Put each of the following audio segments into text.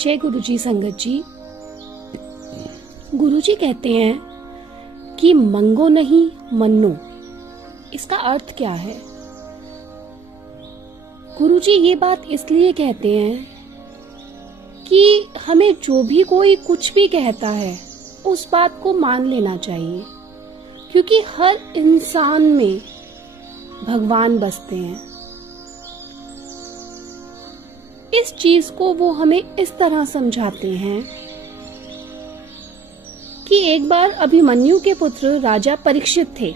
जय गुरु जी। संगत जी, गुरु जी कहते हैं कि मंगो नहीं मन्नो। इसका अर्थ क्या है? गुरु जी ये बात इसलिए कहते हैं कि हमें जो भी कोई कुछ भी कहता है उस बात को मान लेना चाहिए, क्योंकि हर इंसान में भगवान बसते हैं। इस चीज को वो हमें इस तरह समझाते हैं कि एक बार अभिमन्यु के पुत्र राजा परीक्षित थे।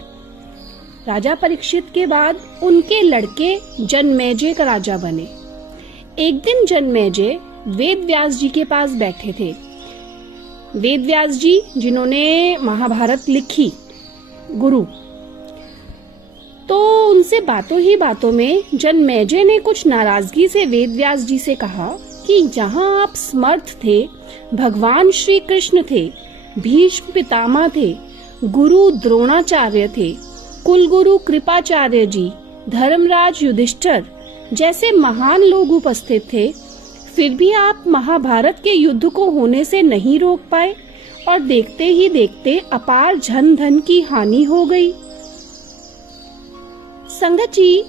राजा परीक्षित के बाद उनके लड़के जनमेजय का राजा बने। एक दिन जनमेजय वेद व्यास जी के पास बैठे थे। वेद व्यास जी जिन्होंने महाभारत लिखी, गुरु। तो उनसे बातों ही बातों में जनमेजय ने कुछ नाराजगी से वेद व्यास जी से कहा कि जहाँ आप समर्थ थे, भगवान श्री कृष्ण थे, भीष्म पितामह थे, गुरु द्रोणाचार्य थे, कुलगुरु कृपाचार्य जी, धर्मराज युधिष्ठिर जैसे महान लोग उपस्थित थे, फिर भी आप महाभारत के युद्ध को होने से नहीं रोक पाए और देखते ही देखते अपार जन धन की हानि हो गई। संगत जी,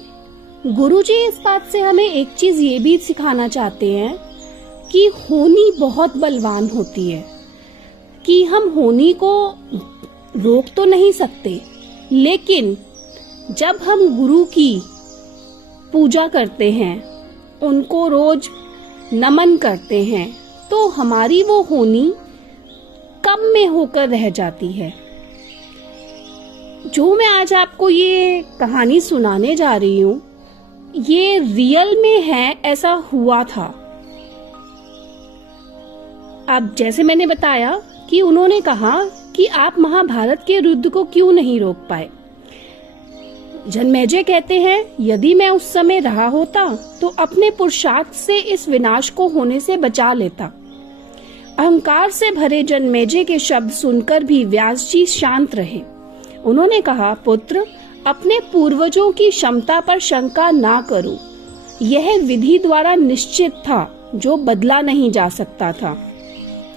गुरु जी इस बात से हमें एक चीज ये भी सिखाना चाहते हैं कि होनी बहुत बलवान होती है, कि हम होनी को रोक तो नहीं सकते, लेकिन जब हम गुरु की पूजा करते हैं, उनको रोज नमन करते हैं, तो हमारी वो होनी कम में होकर रह जाती है। जो मैं आज आपको ये कहानी सुनाने जा रही हूँ, ये रियल में है, ऐसा हुआ था। अब जैसे मैंने बताया कि उन्होंने कहा कि आप महाभारत के युद्ध को क्यों नहीं रोक पाए। जनमेजय कहते हैं, यदि मैं उस समय रहा होता तो अपने पुरुषार्थ से इस विनाश को होने से बचा लेता। अहंकार से भरे जनमेजय के शब्द सुनकर भी व्यास जी शांत रहे। उन्होंने कहा, पुत्र, अपने पूर्वजों की क्षमता पर शंका ना करो। यह विधि द्वारा निश्चित था, जो बदला नहीं जा सकता था।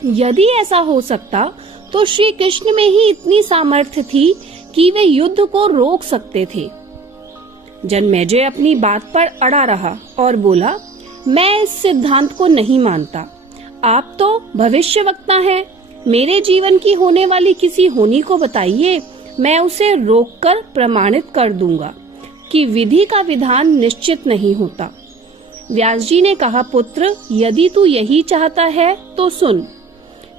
यदि ऐसा हो सकता तो श्री कृष्ण में ही इतनी सामर्थ्य थी कि वे युद्ध को रोक सकते थे। जनमेजय अपनी बात पर अड़ा रहा और बोला, मैं इस सिद्धांत को नहीं मानता। आप तो भविष्यवक्ता हैं, मेरे जीवन की होने वाली किसी होनी को बताइए, मैं उसे रोककर प्रमाणित कर दूंगा कि विधि का विधान निश्चित नहीं होता। व्यास जी ने कहा, पुत्र, यदि तू यही चाहता है तो सुन।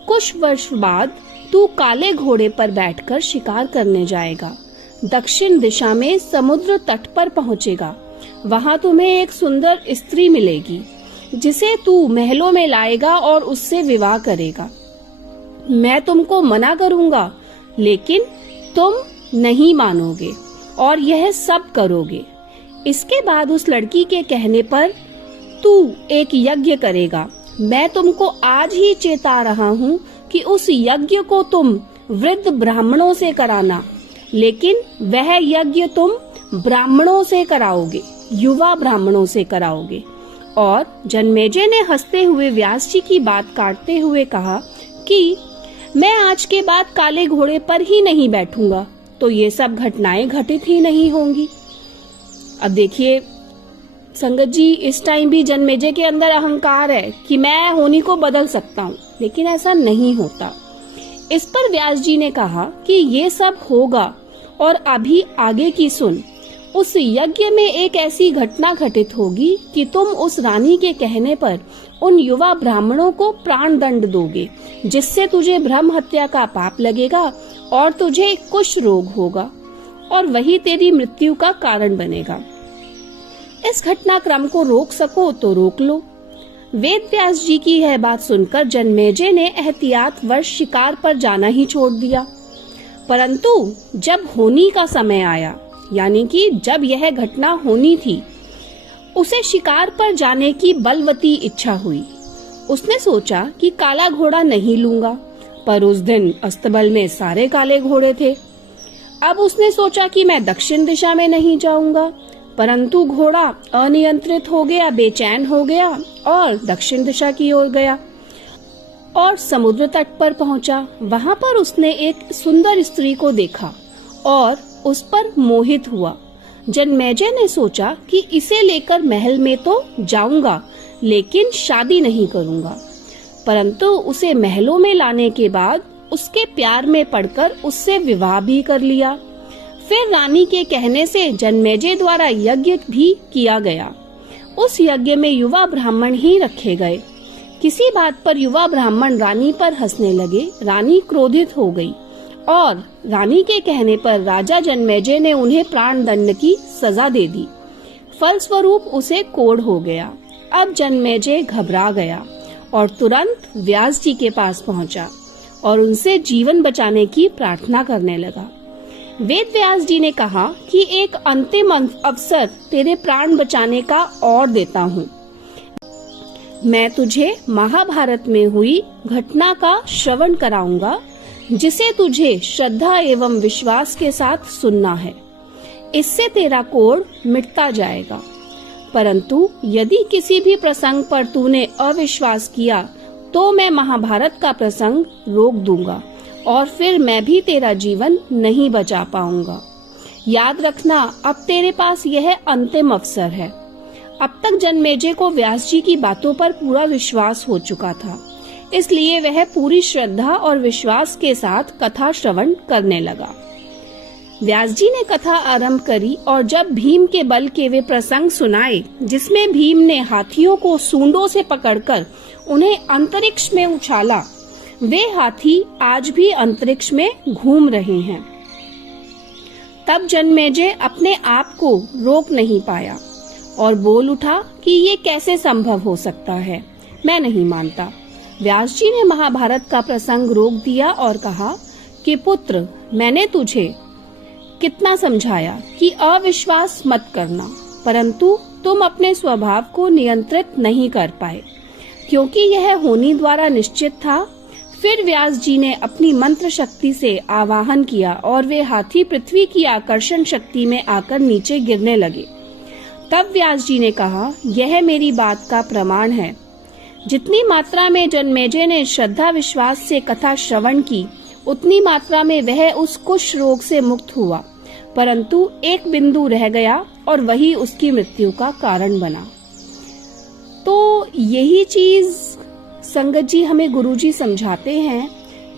कुछ वर्ष बाद तू काले घोड़े पर बैठकर शिकार करने जाएगा। दक्षिण दिशा में समुद्र तट पर पहुंचेगा। वहां तुम्हें एक सुंदर स्त्री मिलेगी, जिसे तू महलों में लाएगा और उससे विवाह करेगा। मैं तुमको मना करूंगा, लेकिन तुम नहीं मानोगे और यह सब करोगे। इसके बाद उस लड़की के कहने पर तू एक यज्ञ करेगा। मैं तुमको आज ही चेता रहा हूँ कि उस यज्ञ को तुम वृद्ध ब्राह्मणों से कराना, लेकिन वह यज्ञ तुम ब्राह्मणों से कराओगे, युवा ब्राह्मणों से कराओगे। और जनमेजय ने हंसते हुए व्यास जी की बात काटते हुए कहा कि मैं आज के बाद काले घोड़े पर ही नहीं बैठूंगा, तो ये सब घटनाएं घटित ही नहीं होंगी। अब देखिए संगत जी, इस टाइम भी जनमेजय के अंदर अहंकार है कि मैं होनी को बदल सकता हूँ, लेकिन ऐसा नहीं होता। इस पर व्यास जी ने कहा कि ये सब होगा, और अभी आगे की सुन। उस यज्ञ में एक ऐसी घटना घटित होगी कि तुम उस रानी के कहने पर उन युवा ब्राह्मणों को प्राण दंड दोगे, जिससे तुझे ब्रह्म हत्या का पाप लगेगा और तुझे कुष्ठ रोग होगा, और वही तेरी मृत्यु का कारण बनेगा। इस घटनाक्रम को रोक सको तो रोक लो। वेद व्यास जी की यह बात सुनकर जनमेजय ने एहतियात वर्ष शिकार पर जाना ही छोड़ दिया। परंतु जब होनी का समय आया, यानी कि जब यह घटना होनी थी, उसे शिकार पर जाने की बलवती इच्छा हुई। उसने सोचा कि काला घोड़ा नहीं लूंगा, पर उस दिन अस्तबल में सारे काले घोड़े थे। अब उसने सोचा कि मैं दक्षिण दिशा में नहीं जाऊंगा, परंतु घोड़ा अनियंत्रित हो गया, बेचैन हो गया और दक्षिण दिशा की ओर गया और समुद्र तट पर पहुंचा। वहां पर उसने एक सुंदर स्त्री को देखा और उस पर मोहित हुआ। जन्मेजय ने सोचा कि इसे लेकर महल में तो जाऊंगा, लेकिन शादी नहीं करूंगा। परंतु उसे महलों में लाने के बाद उसके प्यार में पड़कर उससे विवाह भी कर लिया। फिर रानी के कहने से जन्मेजय द्वारा यज्ञ भी किया गया। उस यज्ञ में युवा ब्राह्मण ही रखे गए। किसी बात पर युवा ब्राह्मण रानी पर हंसने लगे। रानी क्रोधित हो गई और रानी के कहने पर राजा जन्मेजय ने उन्हें प्राण दंड की सजा दे दी। फलस्वरूप उसे कोढ़ हो गया। अब जन्मेजय घबरा गया और तुरंत व्यास जी के पास पहुंचा और उनसे जीवन बचाने की प्रार्थना करने लगा। वेद व्यास जी ने कहा कि एक अंतिम अवसर तेरे प्राण बचाने का और देता हूँ। मैं तुझे महाभारत में हुई घटना का श्रवण कराऊंगा, जिसे तुझे श्रद्धा एवं विश्वास के साथ सुनना है। इससे तेरा कोढ़ मिटता जाएगा। परंतु यदि किसी भी प्रसंग पर तूने अविश्वास किया तो मैं महाभारत का प्रसंग रोक दूंगा और फिर मैं भी तेरा जीवन नहीं बचा पाऊंगा। याद रखना, अब तेरे पास यह अंतिम अवसर है। अब तक जन्मेजय को व्यास जी की बातों पर पूरा विश्वास हो चुका था, इसलिए वह पूरी श्रद्धा और विश्वास के साथ कथा श्रवण करने लगा। व्यास जी ने कथा आरंभ करी और जब भीम के बल के वे प्रसंग सुनाए, जिसमें भीम ने हाथियों को सूंडों से पकड़कर उन्हें अंतरिक्ष में उछाला, वे हाथी आज भी अंतरिक्ष में घूम रहे हैं। तब जन्मेजय अपने आप को रोक नहीं पाया और बोल उठा कि ये कैसे संभव हो सकता है, मैं नहीं मानता। व्यास जी ने महाभारत का प्रसंग रोक दिया और कहा कि पुत्र, मैंने तुझे कितना समझाया कि अविश्वास मत करना, परंतु तुम अपने स्वभाव को नियंत्रित नहीं कर पाए, क्योंकि यह होनी द्वारा निश्चित था। फिर व्यास जी ने अपनी मंत्र शक्ति से आवाहन किया और वे हाथी पृथ्वी की आकर्षण शक्ति में आकर नीचे गिरने लगे। तब व्यास जी ने कहा, यह मेरी बात का प्रमाण है। जितनी मात्रा में जन्मेजय ने श्रद्धा विश्वास से कथा श्रवण की, उतनी मात्रा में वह उस कुष्ठ रोग से मुक्त हुआ, परंतु एक बिंदु रह गया और वही उसकी मृत्यु का कारण बना। तो यही चीज संगत जी हमें गुरुजी समझाते हैं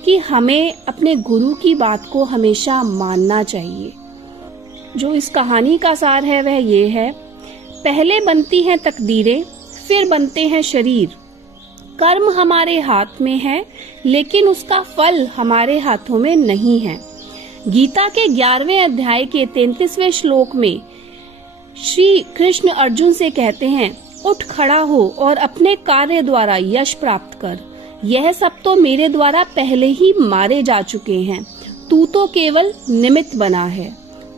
कि हमें अपने गुरु की बात को हमेशा मानना चाहिए। जो इस कहानी का सार है वह ये है, पहले बनती हैं तकदीरें, फिर बनते हैं शरीर। कर्म हमारे हाथ में है, लेकिन उसका फल हमारे हाथों में नहीं है। गीता के 11वें अध्याय के 33वें श्लोक में श्री कृष्ण अर्जुन से कहते हैं, उठ खड़ा हो और अपने कार्य द्वारा यश प्राप्त कर। यह सब तो मेरे द्वारा पहले ही मारे जा चुके हैं, तू तो केवल निमित्त बना है।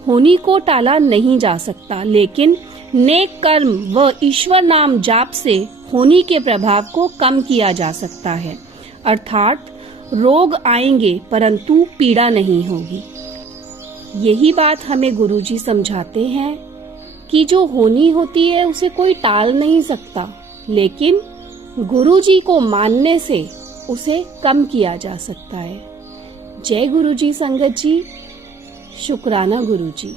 होनी को टाला नहीं जा सकता, लेकिन नेक कर्म व ईश्वर नाम जाप से होनी के प्रभाव को कम किया जा सकता है। अर्थात रोग आएंगे परंतु पीड़ा नहीं होगी। यही बात हमें गुरुजी समझाते हैं कि जो होनी होती है उसे कोई टाल नहीं सकता, लेकिन गुरुजी को मानने से उसे कम किया जा सकता है। जय गुरुजी संगत जी, शुक्राना गुरुजी।